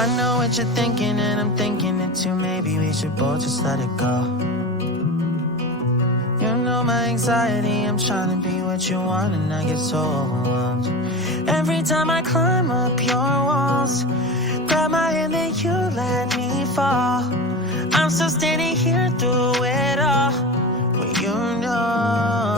I know what you're thinking and I'm thinking it too. Maybe we should both just let it go. You know my anxiety, I'm trying to be what you want and I get so overwhelmed. Every time I climb up your walls, grab my hand then you let me fall. I'm still standing here through it all. Well, you know